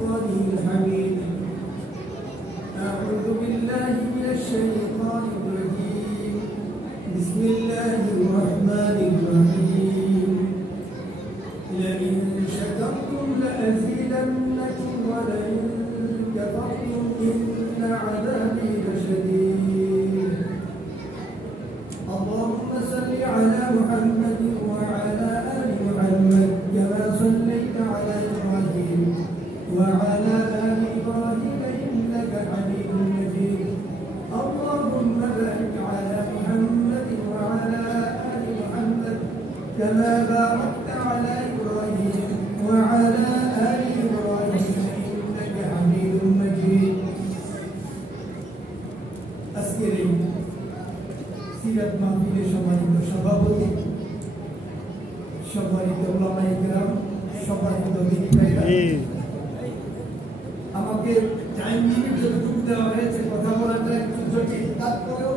الشيطان الحميد أعوذ بالله من الشيطان الرجيم بسم الله الرحمن الرحيم لئن شكرتم لأزيدنكم ولئن كفرتم إن عذابي لشديد اللهم صل على محمد وعلى آل محمد كما صليت على إبراهيم وعلى آل إبراهيم إنك حميد مجيد اللهم بارك على محمد وعلى آل محمد كما باركت على إبراهيم وعلى آل إبراهيم إنك حميد مجيد أسكري সিরাত মাহফিলের সম্মানিত সভাপতি, সম্মানিত উলামায়ে কেরাম, সম্মানিত দিনী ভাইরা, আমাকে টাইম লিমিট যতটুকু দেওয়া হয়েছে কথা বলাটা একটু জটিল, তারপরেও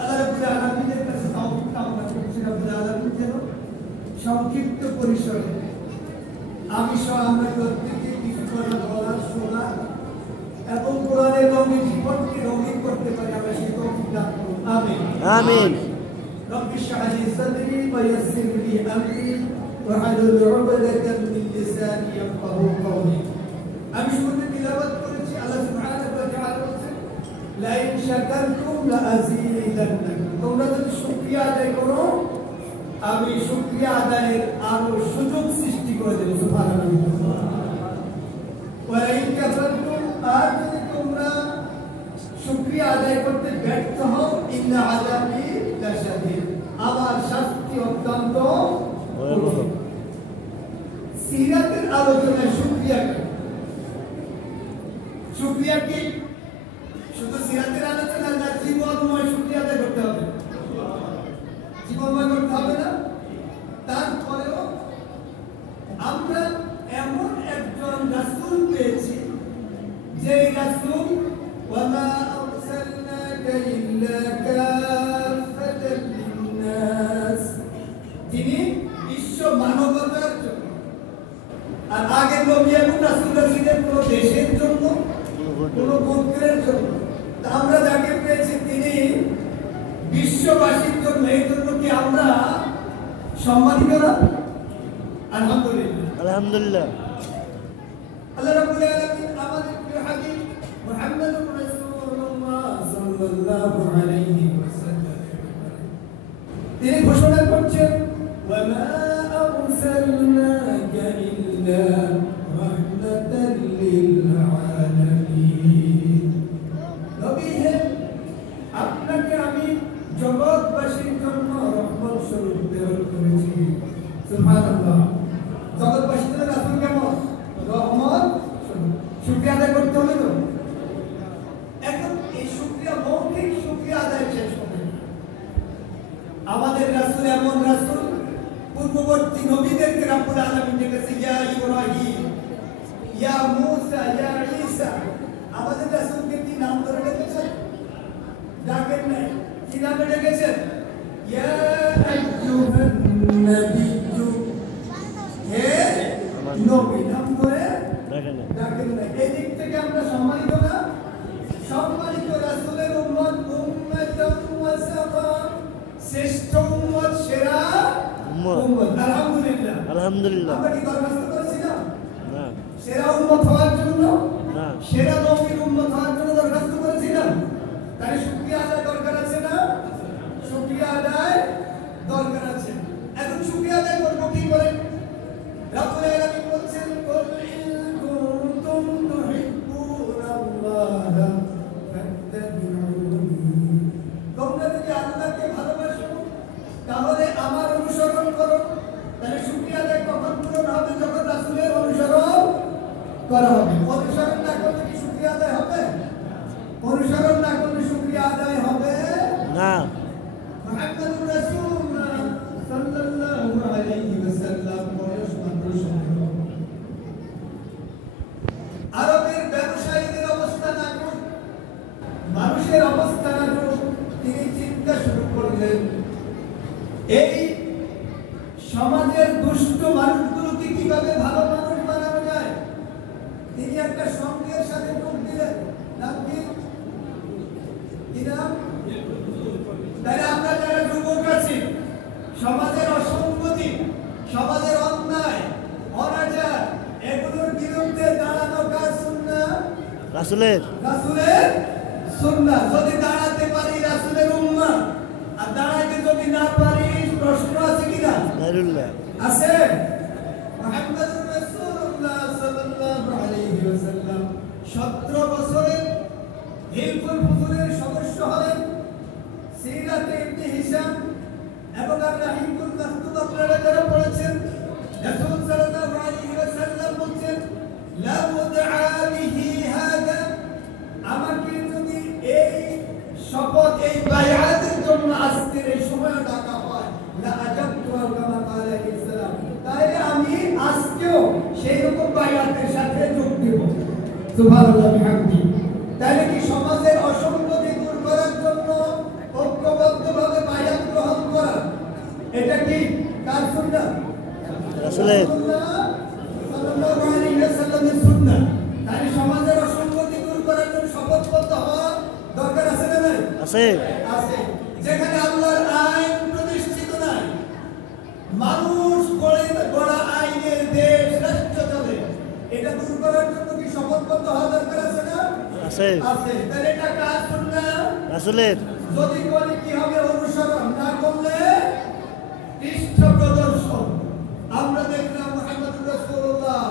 আল্লাহ রাব্বুল আলামিনের কাছে তওফিক কামনা করছি রাব্বুল আলামিন যেন সংক্ষিপ্ত পরিসরে আমি সহ আমরা প্রত্যেকে কিছু কথা বলার শোনা এবং কোরআনের রঙে জীবনকে রঙিন করতে পারি, আমরা সেই তৌফিক দান করুন। আমিন আমিন। রব্বি ইশরাহ লি সাদরি ওয়া ইয়াসসির লি আমরি ওয়াহলুল উকদাতাম মিন লিসানি ইয়াফকাহু কওলি। আমি শুরুতে তিলাওয়াত করেছি, আল্লাহ সুবহানাহু ওয়া তাআলা বলেন লা ইন শাকারতুম লা আযীদান্নাকুম, তোমরা যদি শুকরিয়া আদায় করো আমি শুকরিয়া আদায়ের আরো সুযোগ সৃষ্টি করে দেব। সুবহানাল্লাহ। ওয়া ইন কাফারতুম, আর যদি তোমরা শুকরিয়া আদায় করতে ব্যর্থ হও ইন্না আযাবি লাশাদীদ, আমার শাস্তি অত্যন্ত কঠিন। সিরাতের আলোচনায় শুকরিয়া কি শুধু সিরাতের আলোচনা না, জীবনময় শুকরিয়া আদায় করতে হবে, জীবনময় করতে হবে না। তারপরেও আমরা এমন একজন রাসূল পেয়েছি যে রাসূল ওয়ামা আরসালনাকা ইল্লা কাফাতান লিন-নাস, যিনি বিশ্ব মানবতার জন্য। আর আগের নবী এবং রাসূলরা ছিলেন কোন দেশের জন্য, কোন গোত্রের জন্য। আমরা যাকে পেয়েছি তিনি বিশ্ববাসীর জন্য। এই জন্য কি আমরা সম্মানিত না? আলহামদুলিল্লাহ আলহামদুলিল্লাহ। আল্লাহ রাব্বুল আলামিন আমাদের প্রিয় হাবিব মুহাম্মদুর রাসূলুল্লাহ সাল্লাল্লাহু আলাইহি ওয়াসাল্লাম তিনি ঘোষণা করছেন ওয়া মা আরসালনাকা ইল্লা রাহমাতাল লিল আলামিন। নবী হে, আপনাকে আমি জগৎবাসীর জন্য রহমত স্বরূপ প্রেরণ করেছি। সুবহানাল্লাহ। জগৎবাসীর জন্য রাসূল কেমন? রহমত স্বরূপ। শুকরিয়া আদায় করতে হবে তো। এখন এই শুকরিয়া, মৌখিক শুকরিয়া আদায় শেষ হবে। আমাদের রাসূল এমন রাসূল, পূর্ববর্তী নবীদেরকে রব্বুল আলামিন ডেকেছে ইয়া ইব্রাহিম, ইয়া মূসা, ইয়া ঈসা। আমাদের রাসূলকে কি নাম ধরে ডেকেছেন? ডাকেন নাই। কি নামে ডেকেছেন? ইয়া আইয়ুহান নাবিয়্যু, হে নবী, নাম ধরে ডাকেন নাই। এই দিক থেকে আমরা সম্মানিত না? সম্মানিত। রাসূলের উম্মত উম্মাতুন ওয়াসাতা, শ্রেষ্ঠ উম্মত, সেরা উম্মত। আলহামদুলিল্লাহ আলহামদুলিল্লাহ। আমরা কি দরখাস্ত করেছিলাম? না। সেরা উম্মত হওয়ার জন্য? না। সেরা নবীর উম্মত হওয়ার জন্য দরখাস্ত করেছিলাম? তাই শুকরিয়া আদায় দরকার আছে না? শুকরিয়া আদায় দরকার আছে। এখন শুকরিয়া আদায় করব কি করে? রব্বুল আলামিন বলেন কুল ইন কুনতুম তুহিব্বুনাল্লাহ ফাত্তাবিউনি, তোমরা যদি আল্লাহকে ভালোবাসো তাহলে আমার অনুসরণ করো। তাহলে শুকরিয়া আদায় কখন পূরণ হবে? যখন রাসূলের অনুসরণ করা হবে। অনুসরণ না করলে কি শুকরিয়া আদায় হবে? অনুসরণ না করলে শুকরিয়া আদায় হবে না। মুহাম্মদুর রাসূলুল্লাহ সাল্লাল্লাহু আলাইহি ওয়াসাল্লাম বয়স মাত্র 17। আরবের ব্যবসায়ীদের অবস্থা না করুন, মানুষের অবস্থা না করুন, তিনি চিন্তা শুরু করলেন এই সমাজের দুষ্ট মানুষগুলোকে কিভাবে ভালো মানুষ বানানো যায়। একটা সঙ্গের সাথে যোগ দিলেন, নাম কি? কি নাম? তাই আমরা যারা যুবক আছি, সমাজের অসঙ্গতি, সমাজের অন্যায়, অনাচার, এগুলোর বিরুদ্ধে দাঁড়ানো কার সুন্নাহ? রাসূলের সুন্নাহ। যদি দাঁড়াতে পারি রাসূলের উম্মাহ, আর দাঁড়াতে যদি না পারি প্রশ্ন আছে কিনা? আছে। মুহাম্মদুর রাসূলুল্লাহ সাল্লাল্লাহু আলাইহি ওয়াসাল্লাম 17 বছরে হিলফুল ফুজুরের সদস্য হলেন। সিরাতে ইবনে হিশাম এবং আর রাহিকুল মাহতুব আপনারা যারা পড়েছেন, রাসূল সাল্লাল্লাহু আলাইহি ওয়াসাল্লাম বলেন, লা মুদআ বিহি হাদা, আমাকে যদি এই শপথ, এই বায়াতের জন্য আজকের এই সময় ডাকা হয়, লা আজাবতু কামা ক্বালা ইসলাম, তাহলে আমি আজকেও সেই রকম বায়াতের সাথে যোগ দেব। সুবহানাল্লাহ বিহামদি। তাহলে কি সমাজের অসঙ্গতি দূর করার জন্য ঐক্যবদ্ধভাবে বায়াত গ্রহণ করা, এটা কি কার সুন্নাহ? রাসূলের সাল্লাল্লাহু আলাইহি ওয়াসাল্লামের সুন্নাহ। তাহলে সমাজের অসঙ্গতি দূর করার জন্য শপথবদ্ধ হওয়া দরকার আছে না নাই? আছে। যেখানে আল্লাহর আইন প্রতিষ্ঠিত নাই, মানুষ গড়া আইনের দেশ রাষ্ট্র চলে, এটা দূর করার জন্য কি শপথবদ্ধ হওয়া দরকার আছে না? আছে। তাহলে এটা কার সুন্নাহ? রাসূলের। যদি করি কি হবে? অনুসরণ না করলে পৃষ্ঠ প্রদর্শন। আমরা দেখলাম মুহাম্মদুর রাসূলুল্লাহ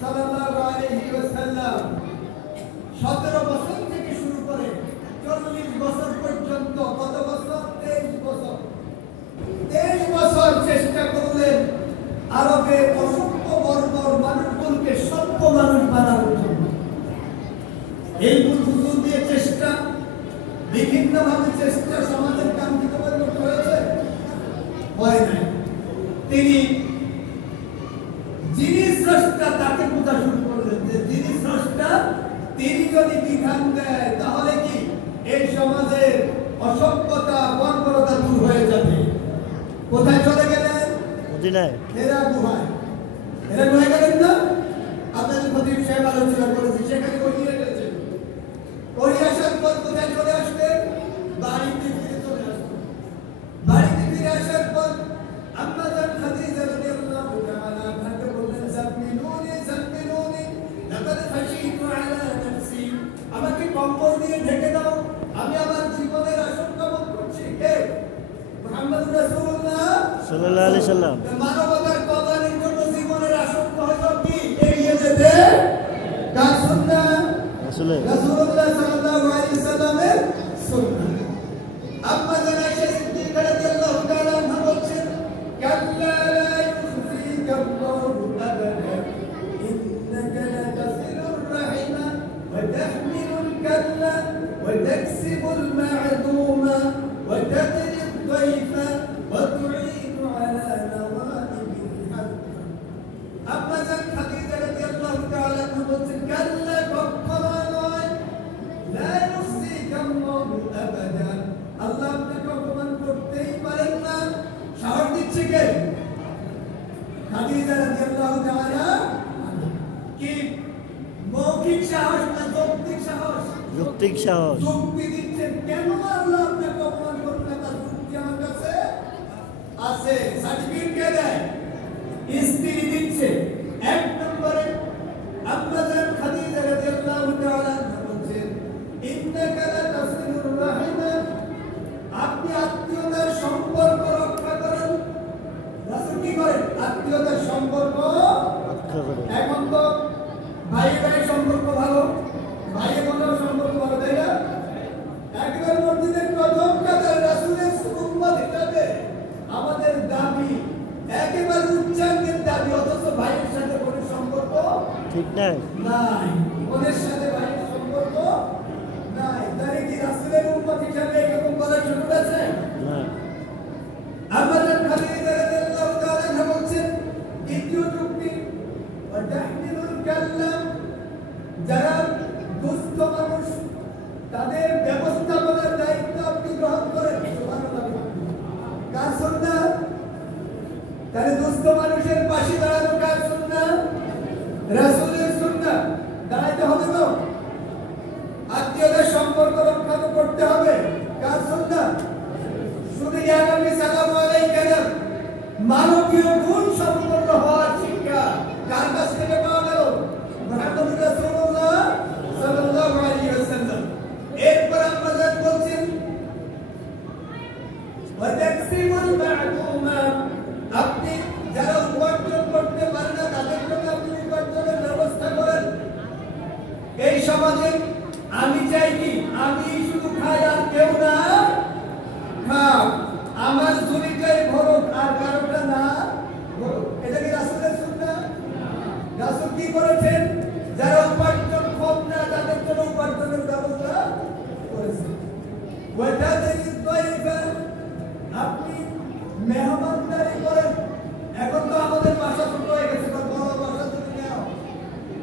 সাল্লাল্লাহু আলাইহি ওয়াসাল্লাম 17 বছর থেকে শুরু করে 40 বছর পর্যন্ত, কত বছর? 23 বছর। 23 বছর চেষ্টা করলেন আরবের অসংখ্য বর্বর মানুষগুলোকে সভ্য মানুষ বানানোর জন্য। এই ফুজুল দিয়ে চেষ্টা, বিভিন্নভাবে চেষ্টা, সমাজের কাঙ্ক্ষিত পরিবর্তন হয়েছে? হয় নাই। তিনি যিনি স্রষ্টা তাকে পূজা শুরু করলেন, যে যিনি স্রষ্টা তিনি যদি বিধান দেয় তাহলে কি এই সমাজের অসভ্যতা, বর্বরতা দূর হয়ে যাবে। কোথায় চলে গেলেন? মদিনায়। হেরা গুহায়। হেরা গুহায় গেলেন না? আপনাদের খতিব সাহেব আলোচনা করেছে, সেখানে ওহিয়ে গেছে। ওহি আসার পর কোথায় চলে আসলেন? বাড়িতে ফিরে চলে আসলেন। বাড়িতে ফিরে আসার পর আম্মা জান খাদিজা রাদিয়াল্লাহু তাআলা আনহাকে বললেন, জামিলুনি জামিলুনি লাকাদ খাশিতু আলা নাফসি, আমাকে কম্বল দিয়ে ঢেকে দাও, আমি আমার জীবনের আশঙ্কা বোধ করছি। কে? মুহাম্মদুর রাসূলুল্লাহ সাল্লাল্লাহু আলাইহি সাল্লাম। মানবতার কল্যাণের জন্য জীবনের আশঙ্কা হলো কি? এড়িয়ে যেতে কার সুন্নাহ? রাসূলের। রাসূলুল্লাহ সাল্লাল্লাহু আলাইহি সাল্লামের সুন্নাহ। আম্মা জান আয়েশা সিদ্দিকা রাদিয়াল্লাহু তাআলা আনহা বলেন, কাল্লা লা ইউখজিকা আল্লাহু আবাদা ইন্নাকা লাতাসিলুর রাহিমা ওয়া তাহমিলুল কাল্লা ওয়া তাকসিবুল মা'দুমা ওয়া তাqরিদ দাইফা ওয়া তু'ইনু আলা নাওয়াইবিল হক। আম্মা জান খাদিজা রাদিয়াল্লাহু তাআলা আনহা বলেন, কাল্লা কখনো নয়, লা ইউখজিকা আল্লাহু আবাদা, আল্লাহ আপনাকে অপমান করতেই পারেন না। সাহস দিচ্ছে কে? খাদিজা রাদিয়াল্লাহু তাআলা। কি মৌখিক সাহস না যৌক্তিক সাহস? যৌক্তিক সাহস। যুক্তি দিচ্ছেন, কেন আল্লাহ আপনাকে অপমান করবে না, তার যুক্তি আমার কাছে আছে। সার্টিফিকেট কে দেয়? স্ত্রী দিচ্ছে। এক নম্বরে আম্মা জান খাদিজা রাদিয়াল্লাহু তাআলা বলেন, ইন্নাকা লাতাসিলুর রাহিমা, আপনি আত্মীয়তার সম্পর্ক রক্ষা করেন। রাসূল কি করেন? আত্মীয়তার সম্পর্ক রক্ষা করেন। এখন তো ভাই ভাই সম্পর্ক ভালো, ভাই বোনের সম্পর্ক ভালো, তাই না? একবার মসজিদের প্রথম কাতার রাসূলের উম্মত হিসেবে আমাদের দাবি একেবারে উচ্চাঙ্গের দাবি, অথচ ভাইয়ের সাথে বোনের সম্পর্ক ঠিক নাই। নাই, বোনের সাথে ভাইয়ের সম্পর্ক নাই। তাই কি রাসূলের উম্মত হিসেবে এরকম করার সুযোগ আছে? না। আমাদের খাদিজা রাদিয়াল্লাহু তাআলা আনহা বলেন, দ্বিতীয় যুক্তি ওয়া তাহমিলুল কাল্লাম, যারা দুস্থ মানুষ তাদের ব্যবস্থাপনার দায়িত্ব আপনি গ্রহণ করেন। সুবহানাল্লাহ। কার সুন্নাহ? তাহলে দুস্থ মানুষের পাশে দাঁড়ানো কার সুন্নাহ? রাসূলের সুন্নাহ। দাঁড়াতে এই সমাজে আমি চাই কি আমি শুধু খাই আর কেউ না খাক, আমার ঝুলিটাই ভরুক আর কারোটা না ভরুক। এটা কি রাসূলের সুন্নাহ? রাসূল কি করেছেন? যারা উপার্জন কম না তাদের জন্য উপার্জনের ব্যবস্থা করেছেন। আপনি মেহমানদারি করেন। এখন তো আমাদের বাসা ছোট হয়ে গেছে, বড় বাসা যদি নেও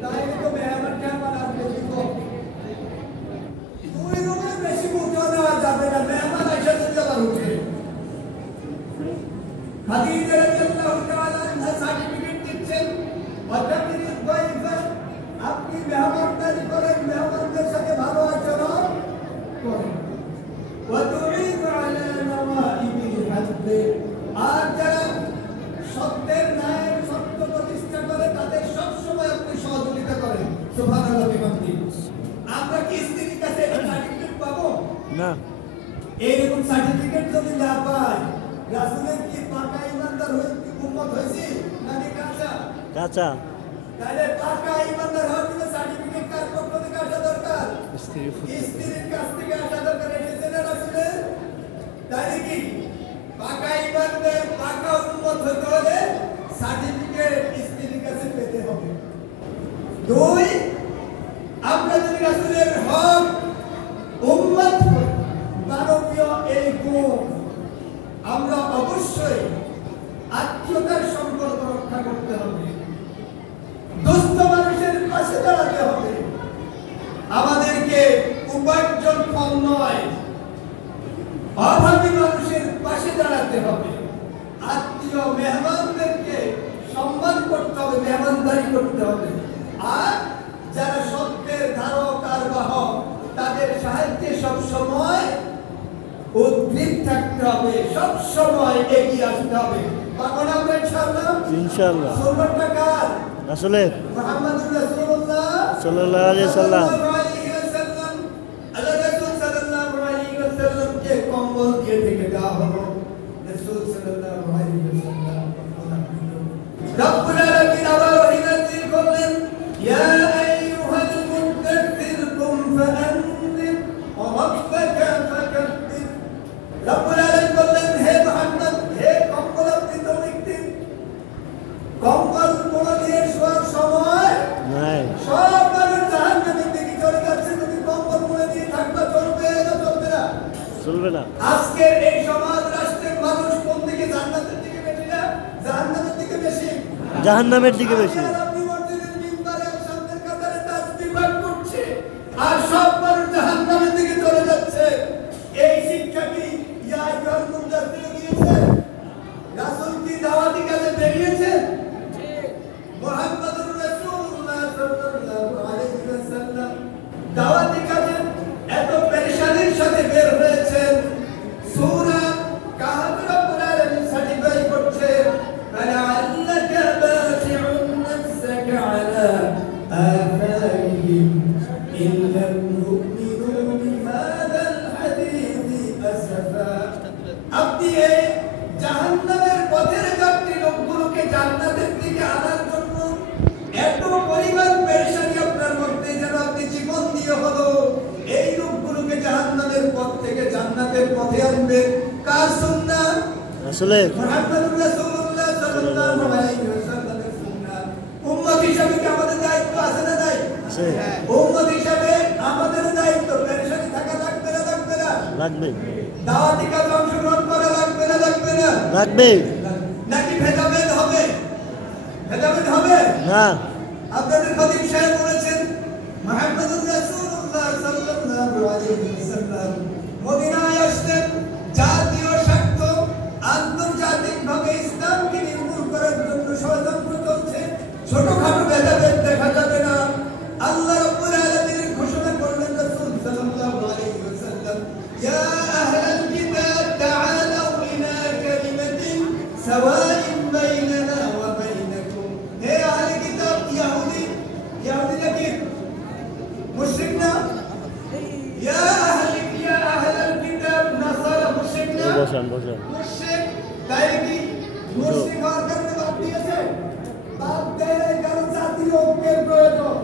তাহলে তো মেহমান কেমন আসবে, দুই রুমের বেশি উঠে নেওয়া যাবে না, মেহমান এসে যদি আবার উঠে। খাদিজা রাদিয়াল্লাহু তাআলা আনহা সার্টিফিকেট দিচ্ছেন, আপনি মেহমানদারি করেন, মেহমানদের সাথে ভালো আচরণ করেন। আর যারা সত্যের ন্যায় সত্য প্রতিষ্ঠা করে তাদের সবসময় আপনি সহযোগিতা করেন। সুবহানাল্লাহ বিহামদিহি। আমরা কি স্ত্রীর কাছে সার্টিফিকেট পাবো না? এইরকম সার্টিফিকেট যদি না পাই, রাসূলের কি পাকা ইমানদার উম্মত হয়েছি নাকি কাঁচা? কাঁচা। তাহলে পাকা ইমানদার হওয়ার জন্য সার্টিফিকেট কার পক্ষ থেকে আসা দরকার? স্ত্রীর কাছ থেকে আসা দরকার। এসেছে না রাসূলের? তাহলে কি পাকা ইমানদার পাকা উম্মত হতে হলে সার্টিফিকেট স্ত্রীর কাছে পেতে হবে। দুই, আমরা যদি রাসূলের হক উম্মত মানবীয় এই গুণ, আমরা অবশ্যই আত্মীয়তার সম্পর্ক রক্ষা করতে হবে, দুস্থ মানুষের পাশে দাঁড়াতে হবে, আমাদেরকে উপার্জন কম নয় অভাবী মানুষের পাশে দাঁড়াতে হবে, আত্মীয় মেহমানদেরকে সম্মান করতে হবে, মেহমানদারি করতে হবে। আর যারা সত্যের ধারক আর বাহক তাদের সাহায্যে সব সময় উদ্গ্রীব থাকতে হবে, সব সময় এগিয়ে আসতে হবে। তখন আমরা ইনশাআল্লাহ সুন্নাতটা কার? রাসূলের, মুহাম্মদুর রাসূলুল্লাহ সাল্লাল্লাহু আলাইহি ওয়াসাল্লাম। আল্লাহ রাসূল সাল্লাল্লাহু আলাইহি ওয়াসাল্লামকে কম্বল দিয়ে ঢেকে দেওয়া হলো। রাসূল সাল্লাল্লাহু আলাইহি ওয়াসাল্লাম রব্বুল আলামিন আবার ওহী নাযিল করলেন, ইয়া আইয়ুহাল মুদ্দাথির কুম ফাআনদির ওয়া রাব্বাকা ফাকাব্বির। রব্বুল আলামিন বললেন, হে মুহাম্মদ, হে কম্বল আপনি দৈনিক দিন। কম্বল মোড়া দিয়ে শোয়ার সময় নাই, সব মানুষ জাহান্নামের দিকে চলে যাচ্ছে। তুমি কম্বল মোড়া দিয়ে থাকবা, চলবে না চলবে না? চলবে না। আজকের এই সমাজ রাষ্ট্রের মানুষ কোন দিকে, জান্নাতের দিকে বেশি না জাহান্নামের দিকে বেশি? জাহান্নামের দিকে বেশি। আপনি মসজিদের মিম্বারে সামনের কাতারে তাসবিহ পাঠ করছে আর সব মানুষ জাহান্নামের দিকে চলে যাচ্ছে। এই শিক্ষা কি ইয়া আইয়ুহাল মুদ্দাথির দিয়েছে? রাসূল কি দাওয়াতি কাজে বেরিয়েছে? মুহাম্মদুর রাসূলুল্লাহ সাল্লাল্লাহু আলাইহি ওয়াসাল্লাম দাওয়াতি কাজে এত পেরেশানির সাথে বের হয়েছেন। সূরা কাহফ রব্বুল আলামিন সার্টিফাই করছে, ফালাআল্লাকা বাতিউন নাফসাকা আলা আথারিহিম ইন লাম ইউমিনু বিহাদাল হাদীসি আসাফা। আপনি এই জাহান্নামের পথের যাত্রী লোকগুলোকে জান্নাতের দিকে আনার জন্য এত পরিমাণ পেরেশানি আপনার মধ্যে যেন আপনি জীবন দিয়ে হলো এই লোকগুলোকে জাহান্নামের পথ থেকে জান্নাতের পথে আনবেন। কার সুন্নাহ? রাসূলের, মুহাম্মদুর রাসূলুল্লাহ সাল্লাল্লাহু আলাইহি ওয়াসাল্লামের সুন্নাহ। উম্মত হিসেবে কি আমাদের দায়িত্ব আছে না নাই? আছে। উম্মত হিসেবে আমাদের দায়িত্ব পেরেশানি থাকা লাগবে না লাগবে না? লাগবে। দাওয়াতি কাজে অংশগ্রহণ করা লাগবে না লাগবে না? লাগবে। নাকি ভেদাভেদ হবে? ভেদাভেদ হবে না। আপনাদের খতিব সাহেব বলেছেন, মুহাম্মদুর রাসূলুল্লাহ সাল্লাল্লাহু আলাইহি ওয়াসাল্লাম মদিনায় আসতেন, জাতীয় স্বার্থ আন্তর্জাতিকভাবে ইসলামকে নির্মূল করার জন্য ষড়যন্ত্র চলছে, ছোটখাটো ভেদাভেদ দেখা যাবে না। আল্লাহ রাব্বুল আলামিন ঘোষণা করলেন রাসূল সাল্লাল্লাহু আলাইহি ওয়াসাল্লাম, ইয়া আহলাল কিতাব তাআলাউ ইলা কালিমাতিন সাওয়াইন বাইনানা ওয়া বাইনাকুম। হে আহলে কিতাব, ইহুদি নাকি মুশরিক না? ইয়া আহলাল কিতাব নাসারা মুশরিক না? বসেন বসেন। মুশরিক তাই কি মুশরিক হওয়ার কারণে বাদ দিয়েছে? বাদ দেয় কারণ জাতীয় ঐক্যের প্রয়োজন।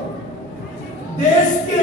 দেশকে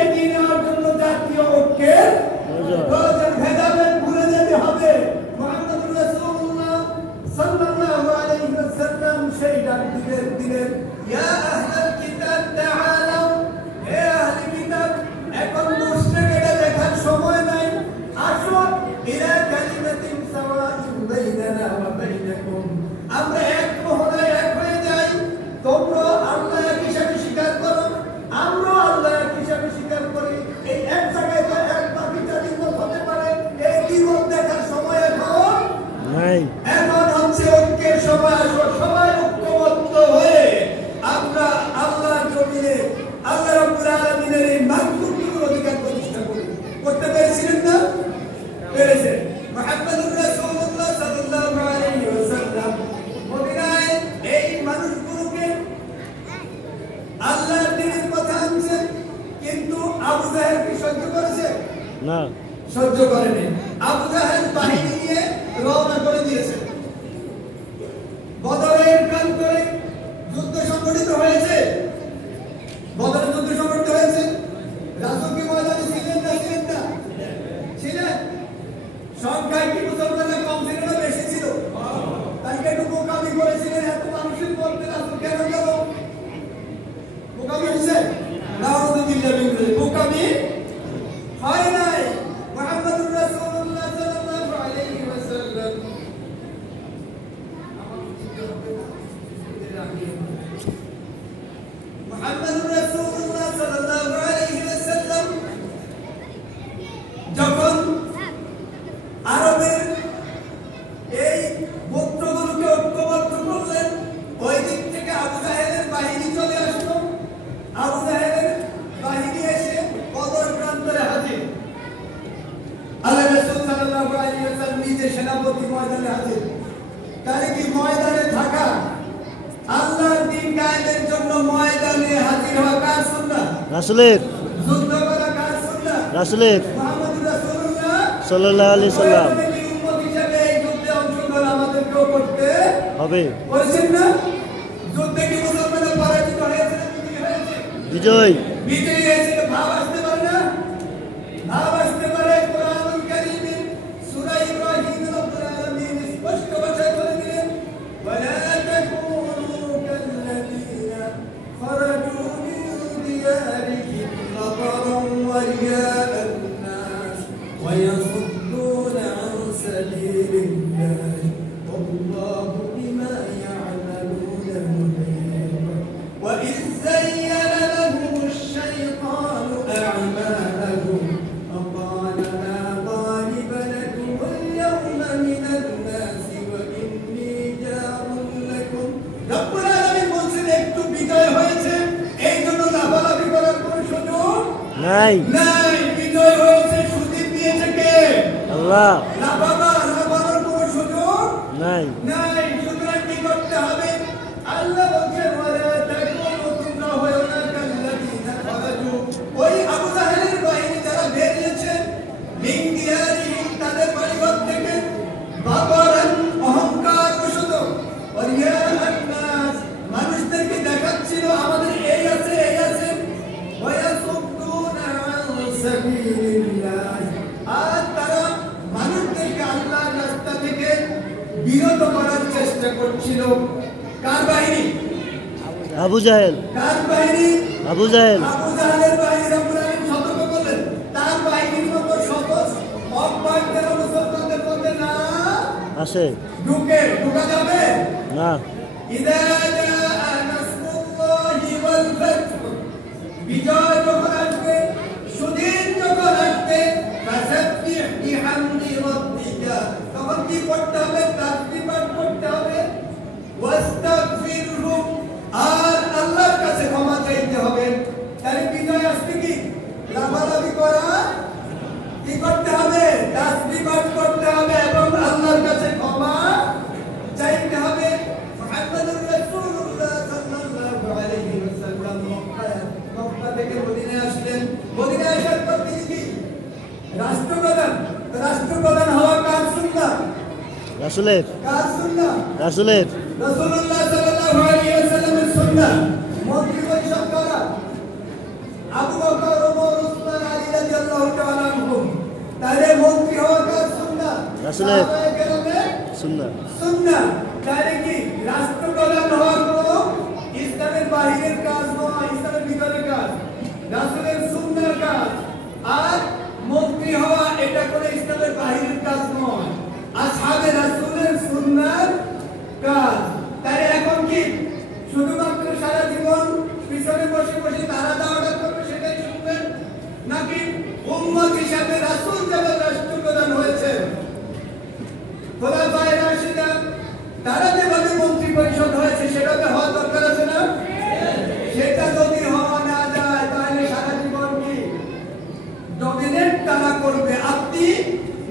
না। সহ্য করেনি। আবু জাহেল বাহিনী নিয়ে রওনা করে দিয়েছে। বদরের প্রান্তরে যুদ্ধ সংঘটিত হয়েছে। বদরের যুদ্ধ সংঘটিত হয়েছে। রাসূল কি ময়দানে ছিলেন না ছিলেন না? ছিলেন। সংখ্যায় কি মুসলমানরা কম ছিল না বেশি ছিল? তাকে একটু বোকামি করেছিলেন, এত মানুষের মধ্যে রাসূল কেন গেল? বোকামি হয়েছে? নাউযুবিল্লাহ মিন যালিক। বোকামি হয় নাই। মুহাম্মদুর রাসূলুল্লাহ সাল্লাল্লাহু আলাইহি ওয়াসাল্লাম মুহাম্মদুর রাসূলুল্লাহ সাল্লাল্লাহু আলাইহি ওয়াসাল্লাম যখন আরবের এই গোত্রগুলোকে ঐক্যবদ্ধ করলেন, ওই দিক থেকে আবু জাহেলের বাহিনী চলে আসলো। আবু জাহেলের বাহিনী এসে বদর প্রান্তরে হাজির। আল্লাহ রাসূল সাল্লাল্লাহু আলাইহি ওয়াসাল্লাম নিজে সেনাপতি ময়দানে হাজির। তার কি ময়দানে থাকা, আল্লাহর দ্বীন কায়েমের জন্য ময়দানে হাজির হওয়া কার সুন্নাত? রাসূলের। যুদ্ধ করা কার সুন্নাত? রাসূলের মুহাম্মদুর রাসূলুল্লাহ সাল্লাল্লাহু আলাইহি সাল্লাম। উম্মত হিসেবে এই যুদ্ধে অংশগ্রহণ আমাদেরকেও করতে হবে। করেছেন না? যুদ্ধে কি মুসলমানরা পরাজিত হয়েছে না বিজয়ী হয়েছে? বিজয়। বিজয়ী হয়েছে। ভাব আসতে পারে না? ভাব আসতে পারে। কোরআনুল কারীমের সূরা ইব্রাহিম রব্বুল আলামিন স্পষ্ট ভাষায় বলে দিলেন, ওয়ালা তাকুনু কাল্লাযীনা খারাজু মিন দিয়ারিহিম বাতারান ওয়া রিয়াআন নাস ওয়া ইয়াসুদ্দুনা আন সাবিলিল্লাহ ওয়াল্লাহু বিমা ইয়া'মালুনা মুহীত। ওয়া ইয যাyyana লাহুমুশ শাইতানু আ'মালahum فقال لا غالب لكم اليوم من الناس وإني جار لكم। রব্বুল আলামিন বলছেন একটু বিজয় হয়েছে, এই জন্য লাফালাফি করার কোনো সুযোগ নাই। নাই। বিজয় হয়েছে, সুযোগ দিয়েছে কে? আল্লাহ। লাফানোর কোনো সুযোগ নাই। নাই। সুতরাং কি করতে হবে? আল্লাহ বলছেন, ওয়ালা তাকুনু, তোমরা হয়ো না কাল্লাযীনা খারাজু, ওই আবু জাহেলের বাহিনী যারা বেরিয়েছে মিন দিয়ারিহিম, তাদের বাড়িঘর থেকে, বাতারান, অহংকার বশত, ওয়া রিয়াআন নাস, মানুষদেরকে দেখাচ্ছিল আমাদের এই আছে এই আছে, ওয়া ইয়াসুদ্দুনা আন সাবিলিল্লাহ, আর তারা মানুষদেরকে আল্লাহর রাস্তা থেকে বিরত করার চেষ্টা করছিল। কার বাহিনী? আবু জাহেল। কার বাহিনী? আবু জাহেল। আবু জাহেলের বাহিনী। রব্বুল আলামিন সতর্ক করলেন, তার বাহিনীর মতো সহজ অকবারদের মুসলমানদের মধ্যে না আসে। ঢুকা যাবে না। ইযা জাআ নাসরুল্লাহি ওয়াল ফাতহ, বিজয় যখন আসবে, সুদিন যখন আসবে, ফাসাব্বিহ বিহামদি রাব্বিকা, তখন কি করতে হবে? তাসবিহ পাঠ করতে হবে। ওয়াস্তাগফিরহু, আর আল্লাহর কাছে ক্ষমা চাইতে হবে। তাহলে বিজয় আসবে কি? লাফালাফি করা কি করতে হবে? তাসবিহ পাঠ করতে হবে এবং আল্লাহর কাছে ক্ষমা চাইতে হবে। মুহাম্মদুর রাসূলুল্লাহ সাল্লাল্লাহু আলাইহি ওয়াসাল্লাম মক্কা থেকে মদিনায় আসলেন। মদিনায় আসার পর তিনি কি? রাষ্ট্রপ্রধান হওয়া কার সুন্নাত? রাসূলের। কার সুন্নাত? রাসূলের। রাসূলুল্লাহ সাল্লাল্লাহু আলাইহি ওয়াসাল্লামের সুন্নাত। মন্ত্রী পরিষদ করা, আবু বকর, ওমর, উসমান, আলী রাদিয়াল্লাহু তাআলা আনহুম, তাহলে মন্ত্রী হওয়া কার সুন্নাত? রাসূলের সাহাবায়ে কেরামের সুন্নাত। সুন্নাত। তাহলে কি রাষ্ট্রপ্রধান হওয়া কোনো ইসলামের বাহিরের কাজ নয়, ইসলামের ভিতরের কাজ, রাসূলের সুন্নাহর কাজ। আর মন্ত্রী হওয়া এটা কোনো ইসলামের বাহিরের কাজ নয়, আসহাবে রাসূলের সুন্নাহর কাজ। তাহলে এখন কি শুধুমাত্র সারা জীবন পিছনে বসে বসে তারা যা অর্ডার করবে সেটাই শুনবেন, নাকি উম্মত হিসাবে রাসূল যেমন রাষ্ট্রপ্রধান হয়েছে, খোলাফায়ে রাশিদান তারা যেভাবে মন্ত্রী পরিষদ হয়েছে সেটাতে হওয়া দরকার আছে না? সেটা যদি হওয়া না যায় তাহলে সারা জীবন কি ডমিনেট তারা করবে। আপনি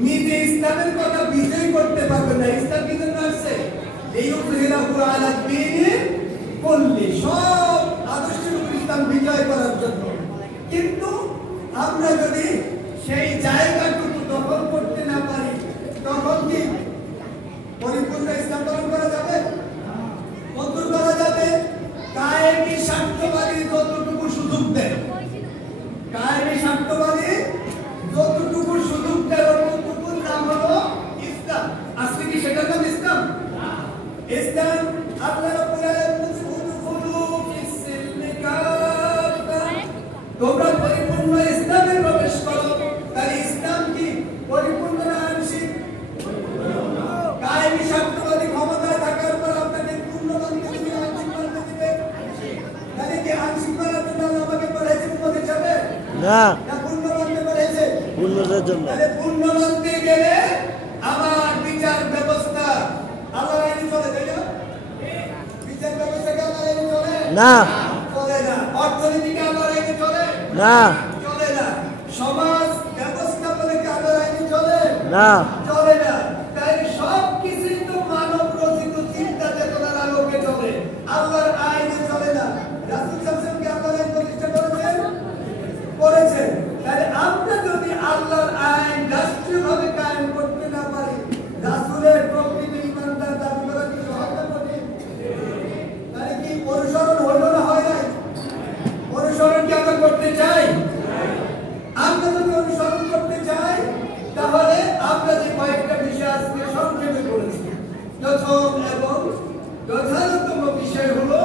নিজে ইসলামের কথা বিজয় করতে পারবেন না। ইসলাম কি জন্য আসছে? লিইউযহিরাহু আলা দ্বীনি কুল্লি, সব আদর্শের উপর ইসলাম বিজয় করার জন্য। কিন্তু আমরা যদি সেই জায়গাটুকু দখল করতে না পারি, তখন কি পরিপূর্ণ ইসলাম পালন করা যাবে? কতদূর করা যাবে? কায়েমি স্বার্থবাদী যতটুকু সুযোগ দেয়, কায়েমি স্বার্থবাদী যতটুকু সুযোগ দেয় ততটুকুর নাম হলো ইসলাম। আসলে কি সেটার নাম ইসলাম? ইসলাম আল্লাহ রাব্বুল আলামিন তোমরা পরিপূর্ণ ইসলামে প্রবেশ করো। তাহলে ইসলাম কি পরিপূর্ণ না আংশিক? কায়েমি স্বার্থবাদী ক্ষমতায় থাকার পর আপনাকে পূর্ণ মানতে দিবে, আংশিক মানতে দিবে? তাহলে কি আংশিক মানার জন্য আমাকে বলেছে উম্মত হিসাবে? না, পূর্ণ মানতে বলেছে। পূর্ণতার জন্য। তাহলে পূর্ণ মানতে গেলে আমার বিচার ব্যবস্থা আল্লাহর আইনে চলে, তাই না? বিচার ব্যবস্থা কি আল্লাহর আইনে চলে? না, চলে না। অর্থনীতি কি আল্লাহর আইনে চলে? না, চলে না। সমাজ ব্যবস্থাপনা কি আল্লাহর আইনে চলে? না, চলে না। তাই সব কিছুই তো মানব রচিত চিন্তা চেতনার আলোকে চলে, আল্লাহর আইনে চলে না। রাসূল সাল্লাল্লাহু আলাইহি ওয়াসাল্লাম কি আল্লাহর আইন প্রতিষ্ঠা করেছেন? করেছেন। তাহলে আমরা যদি আল্লাহর আইন রাষ্ট্রীয়ভাবে কায়েম করতে না পারি, রাসূলের প্রকৃত ঈমানদার দাবি করা কি সহজ না কঠিন? তাহলে কি অনুসরণ হলো না হয় নাই? অনুসরণ কি আমরা করতে চাই? আমরা যদি অনুসরণ করতে চাই তাহলে আমরা যে কয়েকটা বিষয় আজকে সংক্ষেপে বলেছি, প্রথম এবং যথাযথম বিষয় হলো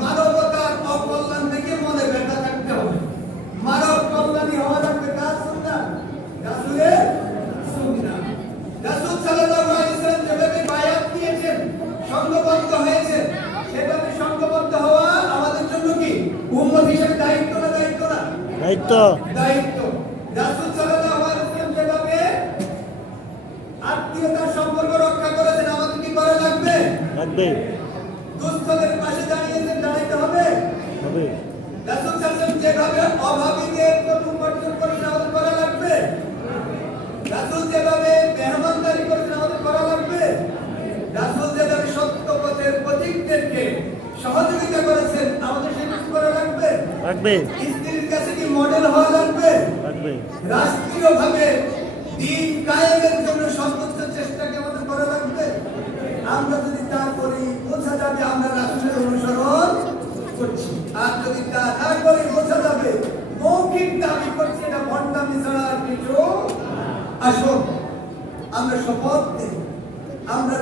মানবতার অকল্যাণ থেকে মনে ব্যথা থাকতে হবে। মানব কল্যাণী হওয়া লাগবে কার সুন্নাহ? রাসূলের সুন্নাহ। রাসূল সাল্লাল্লাহু আলাইহি ওয়াসাল্লাম যেভাবে বায়াত দিয়েছেন, সংঘবদ্ধ হয়েছে, সেভাবে সংঘবদ্ধ হওয়া আমাদের জন্য কি উম্মত হিসেবে দায়িত্ব না দায়িত্ব না? দায়িত্ব। দায়িত্ব। রাসূল সাল্লাল্লাহু আলাইহি ওয়াসাল্লাম যেভাবে আত্মীয়তার সম্পর্ক রক্ষা করেছেন, আমাদের কি করা লাগবে? লাগবে। দুস্থদের পাশে দাঁড়িয়েছেন, দাঁড়াইতে হবে। হবে। রাসূল সাল্লাল্লাহু আলাইহি ওয়াসাল্লাম যেভাবে অভাবীদের জন্য উপার্জন করেছেন, আমাদের করা লাগবে। রাসূল যেভাবে মেহমানদারি করেছেন, আমাদের করা লাগবে। রাসূল যেভাবে সত্য পথের পথিকদেরকে সহযোগিতা করেছেন, আমাদের সেটা করা লাগবে। লাগবে। স্ত্রীর কাছে কি মডেল হওয়া লাগবে? লাগবে। রাষ্ট্রীয়ভাবে দ্বীন কায়েমের জন্য সর্বোচ্চ চেষ্টাকে আমাদের করা লাগবে। আমরা যদি তা করি, বোঝা যাবে আমরা রাসূলের অনুসরণ করছি। আর যদি তা না করি, বোঝা যাবে মৌখিক দাবি করছি, এটা ভণ্ডামি ছাড়া আর কিছু। আসুন আমরা শপথ নিই, আমরা